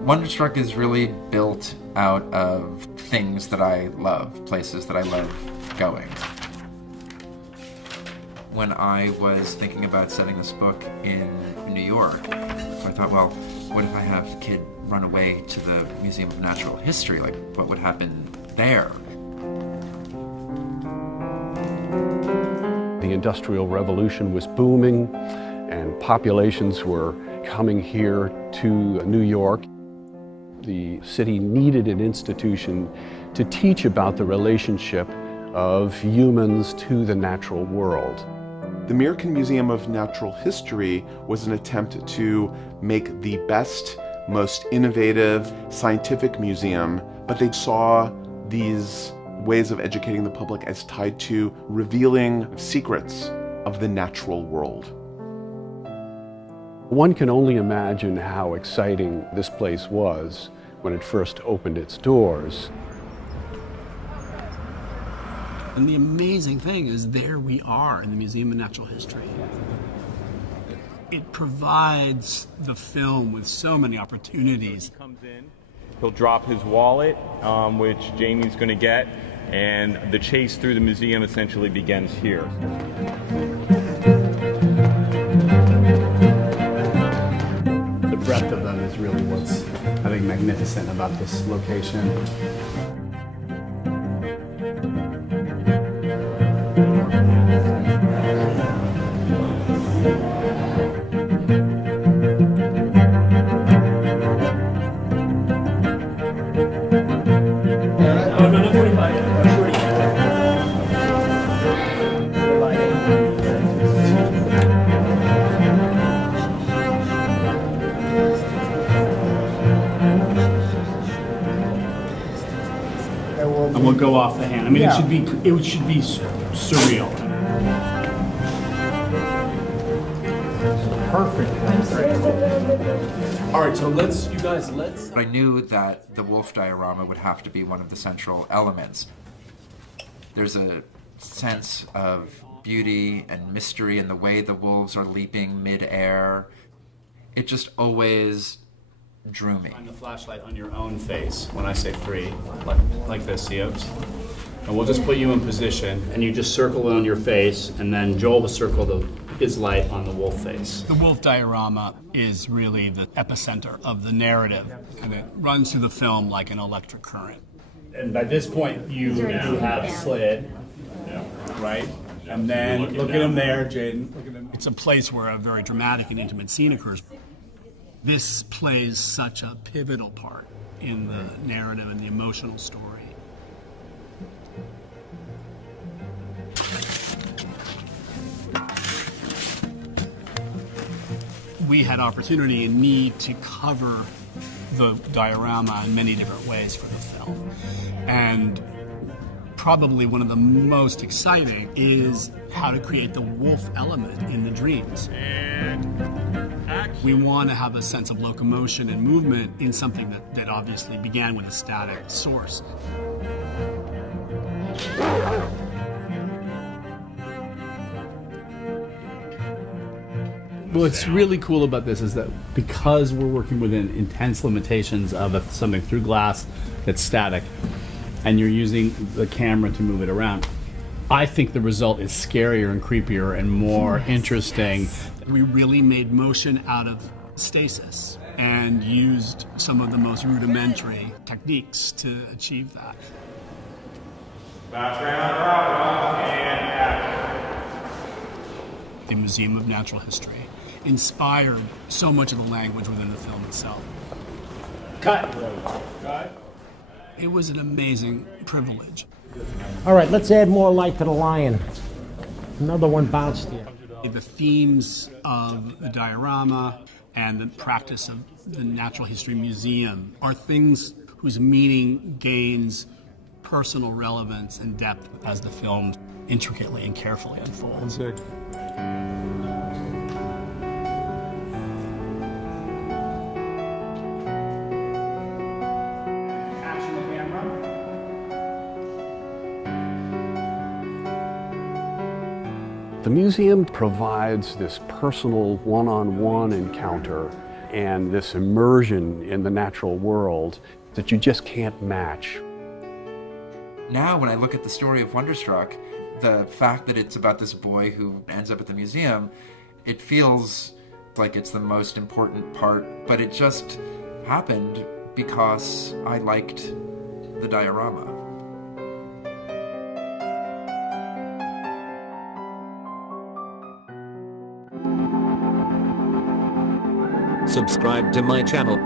Wonderstruck is really built out of things that I love, places that I love going. When I was thinking about setting this book in New York, I thought, well, what if I have the kid run away to the Museum of Natural History? Like, what would happen there? The Industrial Revolution was booming, and populations were coming here to New York. The city needed an institution to teach about the relationship of humans to the natural world. The American Museum of Natural History was an attempt to make the best, most innovative scientific museum, but they saw these ways of educating the public as tied to revealing secrets of the natural world. One can only imagine how exciting this place was when it first opened its doors. And the amazing thing is, there we are in the Museum of Natural History. It provides the film with so many opportunities. He'll drop his wallet, which Jamie's going to get, and the chase through the museum essentially begins here. The breadth of them is really what's, I think, magnificent about this location. And we'll go off the hand. I mean, it should be surreal. Perfect. All right, so let's. I knew that the wolf diorama would have to be one of the central elements. There's a sense of beauty and mystery in the way the wolves are leaping mid-air. It just always drew me. Shine the flashlight on your own face when I say 3, like this, see it? And we'll just put you in position, and you just circle it on your face, and then Joel will circle his light on the wolf face. The wolf diorama is really the epicenter of the narrative, and it runs through the film like an electric current. And by this point, you have slid, right? And then, look at him there, Jaden. Look at him. It's a place where a very dramatic and intimate scene occurs. This plays such a pivotal part in the narrative and the emotional story. We had opportunity and need to cover the diorama in many different ways for the film. And probably one of the most exciting is how to create the wolf element in the dreams. We want to have a sense of locomotion and movement in something that obviously began with a static source. What's really cool about this is that because we're working within intense limitations of something through glass that's static, and you're using the camera to move it around, I think the result is scarier and creepier and more interesting. We really made motion out of stasis and used some of the most rudimentary techniques to achieve that. The Museum of Natural History inspired so much of the language within the film itself. Cut. It was an amazing privilege. All right, let's add more light to the lion. Another one bounced here. The themes of the diorama and the practice of the Natural History Museum are things whose meaning gains personal relevance and depth as the film intricately and carefully unfolds. The museum provides this personal one-on-one encounter and this immersion in the natural world that you just can't match. Now, when I look at the story of Wonderstruck, the fact that it's about this boy who ends up at the museum, it feels like it's the most important part, but it just happened because I liked the diorama. Subscribe to my channel.